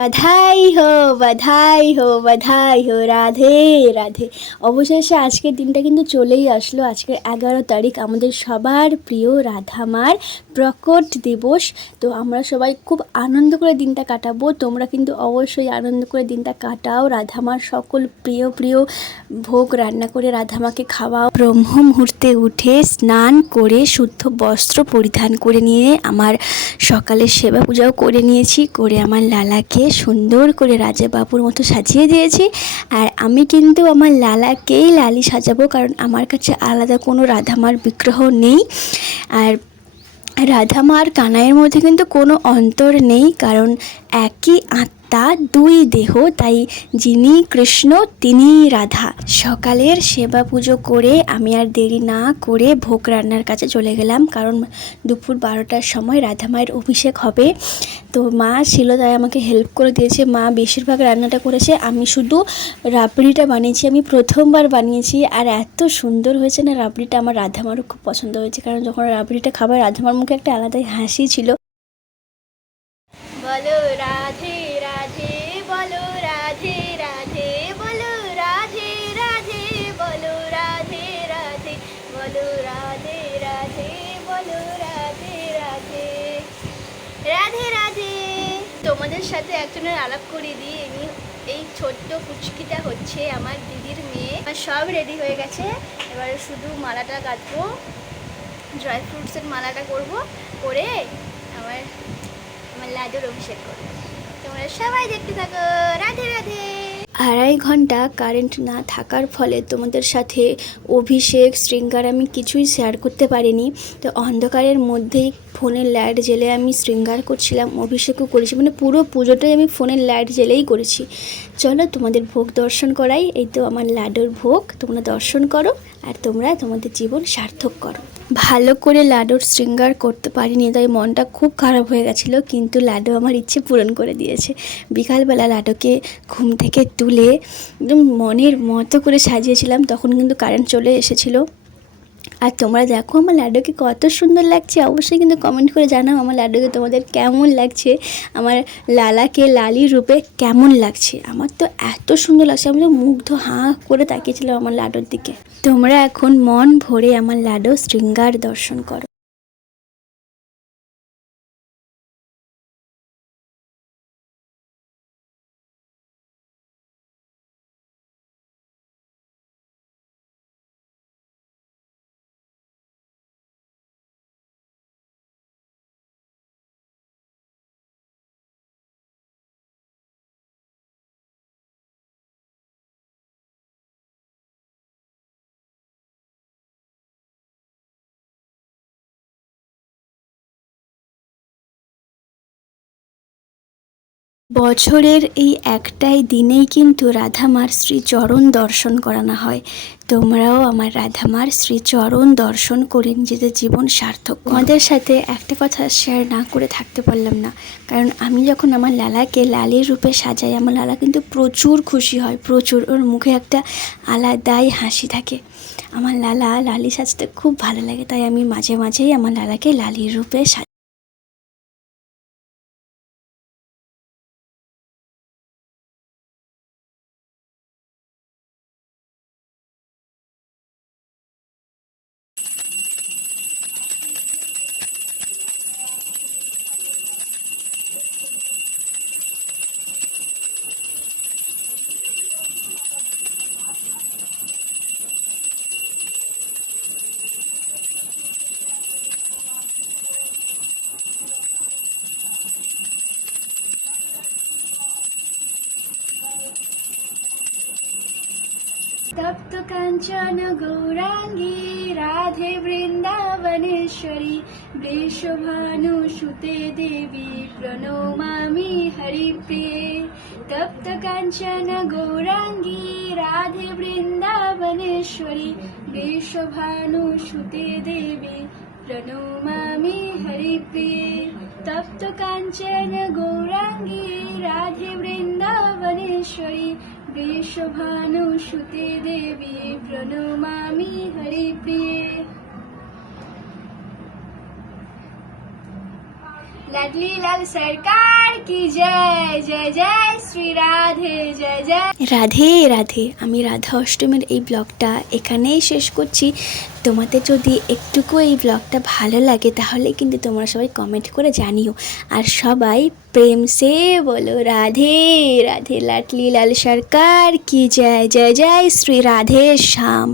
বাধাই হো বাধাই হো বাধাই হো রাধে রাধে। অবশেষে আজকের দিনটা কিন্তু চলেই আসলো। আজকের 11 তারিখ, আমাদের সবার প্রিয় রাধা মার প্রকট দিবস। তো আমরা সবাই খুব আনন্দ করে দিনটা কাটাবো। তোমরা কিন্তু অবশ্যই আনন্দ করে দিনটা কাটাও। রাধা মার সকল প্রিয় প্রিয় ভোগ রান্না করে রাধা মাকে খাওয়াও। ব্রহ্ম মুহূর্তে উঠে স্নান করে শুদ্ধ বস্ত্র পরিধান করে নিয়ে আমার সকালের সেবা পূজাও করে নিয়েছি। করে আমার লালাকে সুন্দর করে রাজা বাবুর মতো সাজিয়ে দিয়েছি। আর আমি কিন্তু আমার লালাকেই লালি সাজাবো, কারণ আমার কাছে আলাদা কোনো রাধামার বিগ্রহ নেই। আর রাধামার কানাইয়ের মধ্যে কিন্তু কোনো অন্তর নেই, কারণ একই আত্মা, দুই দেহ, তাই যিনি কৃষ্ণ তিনি রাধা। সকালের সেবা পুজো করে আমি আর দেরি না করে ভোগ রান্নার কাছে চলে গেলাম, কারণ দুপুর 12টার সময় রাধা মায়ের অভিষেক হবে। তো মা ছিল, তাই আমাকে হেল্প করে দিয়েছে। মা বেশিরভাগ রান্নাটা করেছে, আমি শুধু রাবড়িটা বানিয়েছি। আমি প্রথমবার বানিয়েছি, আর এত সুন্দর হয়েছে না রাবড়িটা। আমার রাধামারও খুব পছন্দ হয়েছে, কারণ যখন রাবড়িটা খাবার রাধামার মুখে একটা আলাদাই হাসি ছিল। বলো রাধে রাধে, বলো রাধে রাধে, বলো রাধে রাধে, বলো রাধে রাধে, বলো রাধে রাধে, বলো রাধে রাধে, রাধে রাধে। তোমাদের সাথে একজনের আলাপ করিয়ে দিই। এই ছোট্ট পুচকিটা হচ্ছে আমার দিদির মেয়ে। সব রেডি হয়ে গেছে, এবারে শুধু মালাটা গাঁথবো, ড্রাই ফ্রুটসের মালাটা করব, করে আমার লাডুর অভিষেক করবো। তোমরা সবাই দেখতে থাকো। রাধে রাধে। 2.5 ঘন্টা কারেন্ট না থাকার ফলে তোমাদের সাথে অভিষেক শৃঙ্গার আমি কিছুই শেয়ার করতে পারিনি। তো অন্ধকারের মধ্যেই ফোনের লাইট জ্বেলে আমি শৃঙ্গার করছিলাম, অভিষেকও করেছি, মানে পুরো পুজোটাই আমি ফোনের লাইট জ্বেলেই করেছি। চলো তোমাদের ভোগ দর্শন করাই। এই তো আমার লাডুর ভোগ, তোমরা দর্শন করো আর তোমরা তোমাদের জীবন সার্থক করো। ভালো করে লাডুর শৃঙ্গার করতে পারিনি, তাই মনটা খুব খারাপ হয়ে গেছিলো, কিন্তু লাডু আমার ইচ্ছে পূরণ করে দিয়েছে। বিকালবেলা লাডুকে ঘুম থেকে তুলে একদম মনের মতো করে সাজিয়েছিলাম, তখন কিন্তু কারেন্ট চলে এসেছিলো। আর তোমরা দেখো আমার লাডুকে কত সুন্দর লাগছে। অবশ্যই কিন্তু কমেন্ট করে জানাও আমার লাডুকে তোমাদের কেমন লাগছে, আমার লালাকে লালি রূপে কেমন লাগছে। আমার তো এত সুন্দর লাগছে, আমি তো মুগ্ধ হাঁ করে তাকিয়েছিলাম আমার লাডুর দিকে। তোমরা এখন মন ভরে আমার লাডু শৃঙ্গার দর্শন করো। বছরের এই একটাই দিনেই কিন্তু রাধামার শ্রীচরণ দর্শন করানো হয়। তোমরাও আমার রাধামার শ্রীচরণ দর্শন করে নিজেদের জীবন সার্থক। আমাদের সাথে একটা কথা শেয়ার না করে থাকতে পারলাম না, কারণ আমি যখন আমার লালাকে লালির রূপে সাজাই, আমার লালা কিন্তু প্রচুর খুশি হয়, প্রচুর। ওর মুখে একটা আলাদাই হাসি থাকে। আমার লালা লালি সাজতে খুব ভালো লাগে, তাই আমি মাঝে মাঝেই আমার লালাকে লালির রূপে সাজাই। तप्त कांचन गौरांगी राधे वृंदावनेश्वरी वृषभानुसुते देवी प्रणमामि हरिप्रिये। तप्त कांचन गौरांगी राधे वृंदावनेश्वरी वृषभानुसुते देवी प्रणमामि हरिप्रिये। तप्त कांचन गौरांगी राधे वृंदावनेश्वरी वृषभानुसुते देवी प्रणमामि हरिप्रिये। लाडली लाल सरकार की जय जय जय श्री राधे जय जय রাধে রাধে। আমি রাধা অষ্টমীর এই ব্লগটা এখানেই শেষ করছি। তোমাদের যদি একটুকু এই ব্লগটা ভালো লাগে তাহলে কিন্তু তোমরা সবাই কমেন্ট করে জানিও। আর সবাই প্রেম সে বলো রাধে রাধে। লাডলি লাল সরকার কি জয় জয় জয় শ্রী রাধে শ্যাম।